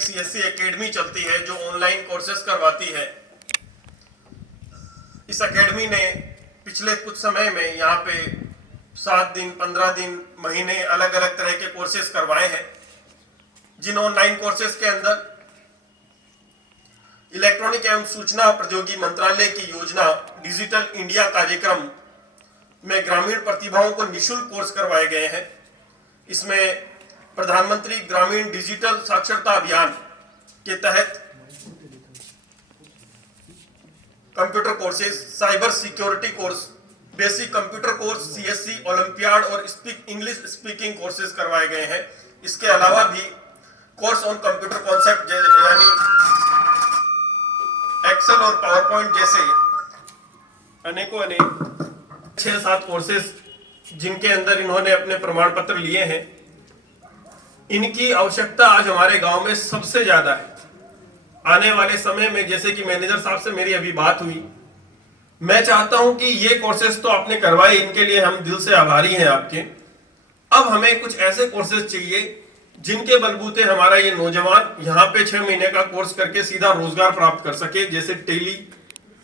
एक CSC academy चलती है जो ऑनलाइन कोर्सेज करवाती है। इस एकेडमी ने पिछले कुछ समय में यहाँ पे 7 दिन, 15 दिन, महीने अलग अलग तरह के कोर्सेज करवाए हैं। जिन ऑनलाइन कोर्सेज के अंदर इलेक्ट्रॉनिक एवं सूचना प्रौद्योगिकी मंत्रालय की योजना डिजिटल इंडिया कार्यक्रम में ग्रामीण प्रतिभाओं को निःशुल्क कोर्स करवाए गए हैं। इसमें प्रधानमंत्री ग्रामीण डिजिटल साक्षरता अभियान के तहत computer courses, cyber security course, basic computer course, CSC, olympiad और इंग्लिश स्पीकिंग कोर्सेज करवाए गए हैं। इसके अलावा भी कोर्स ऑन कंप्यूटर कॉन्सेप्ट यानी एक्सेल और पावर पॉइंट जैसे अनेकों 6-7 कोर्सेज जिनके अंदर इन्होंने अपने प्रमाण पत्र लिए हैं। इनकी आवश्यकता आज हमारे गांव में सबसे ज्यादा है। आने वाले समय में, जैसे कि मैनेजर साहब से मेरी अभी बात हुई, मैं चाहता हूं कि ये कोर्सेज तो आपने करवाए, इनके लिए हम दिल से आभारी हैं आपके। अब हमें कुछ ऐसे कोर्सेज चाहिए जिनके बलबूते हमारा ये नौजवान यहाँ पे 6 महीने का कोर्स करके सीधा रोजगार प्राप्त कर सके, जैसे टेली,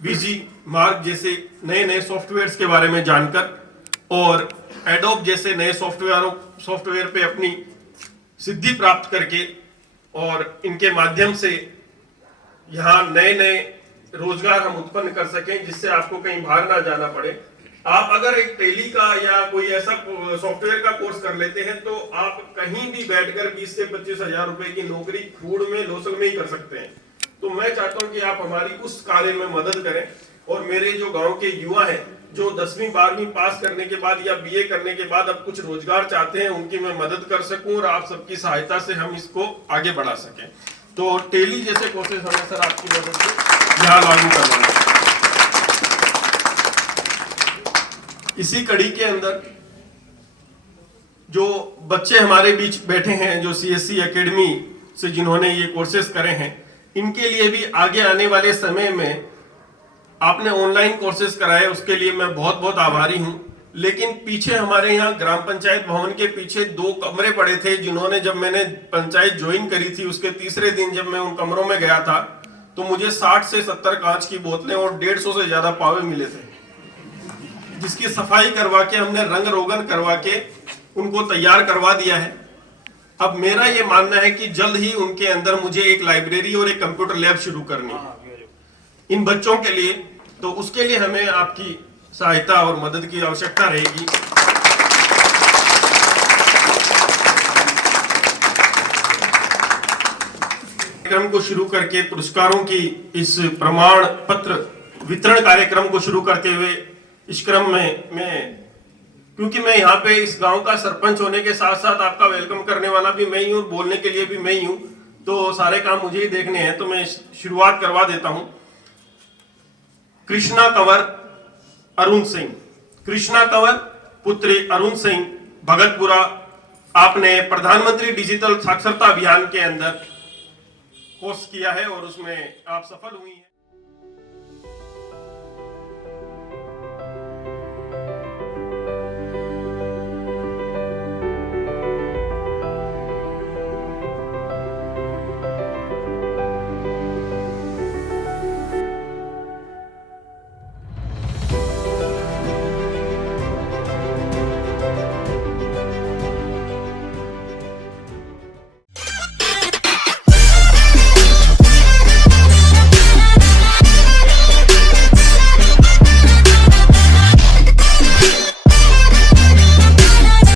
वीजी, मार्क जैसे नए नए सॉफ्टवेयर्स के बारे में जानकर और एडोब जैसे नए सॉफ्टवेयर पे अपनी सिद्धि प्राप्त करके और इनके माध्यम से यहाँ नए नए रोजगार हम उत्पन्न कर सकें, जिससे आपको कहीं बाहर ना जाना पड़े। आप अगर एक टेली का या कोई ऐसा सॉफ्टवेयर का कोर्स कर लेते हैं तो आप कहीं भी बैठकर 20 से 25 हजार रुपए की नौकरी खूड़ में, लोसल में ही कर सकते हैं। तो मैं चाहता हूं कि आप हमारी उस कार्य में मदद करें और मेरे जो गांव के युवा हैं जो 10वीं 12वीं पास करने के बाद या बीए करने के बाद अब कुछ रोजगार चाहते हैं, उनकी मैं मदद कर सकूं और आप सबकी सहायता से हम इसको आगे बढ़ा सकें। तो टेली जैसे कोर्सेज हमें सर आपकी मदद से यहाँ लागू करवाना है। इसी कड़ी के अंदर जो बच्चे हमारे बीच बैठे हैं, जो सीएससी एकेडमी से जिन्होंने ये कोर्सेज करे हैं, इनके लिए भी आगे आने वाले समय में आपने ऑनलाइन कोर्सेज कराए, उसके लिए मैं बहुत बहुत आभारी हूं। लेकिन पीछे हमारे यहाँ ग्राम पंचायत भवन के पीछे 2 कमरे पड़े थे, जिन्होंने जब मैंने पंचायत ज्वाइन करी थी उसके तीसरे दिन जब मैं उन कमरों में गया था तो मुझे 60 से 70 कांच की बोतलें और 150 से ज्यादा पावे मिले थे, जिसकी सफाई करवा के हमने रंग रोगन करवा के उनको तैयार करवा दिया है। अब मेरा ये मानना है कि जल्द ही उनके अंदर मुझे एक लाइब्रेरी और एक कंप्यूटर लैब शुरू करनी है इन बच्चों के लिए। तो उसके लिए हमें आपकी सहायता और मदद की आवश्यकता रहेगी। कार्यक्रम को शुरू करके पुरस्कारों की इस प्रमाण पत्र वितरण कार्यक्रम को शुरू करते हुए इस क्रम में क्योंकि मैं यहाँ पे इस गांव का सरपंच होने के साथ साथ आपका वेलकम करने वाला भी मैं ही हूँ, बोलने के लिए भी मैं ही हूँ, तो सारे काम मुझे ही देखने हैं। तो मैं शुरुआत करवा देता हूँ। कृष्णा कंवर अरुण सिंह, कृष्णा कंवर पुत्री अरुण सिंह भगतपुरा, आपने प्रधानमंत्री डिजिटल साक्षरता अभियान के अंदर कोर्स किया है और उसमें आप सफल हुई हैं।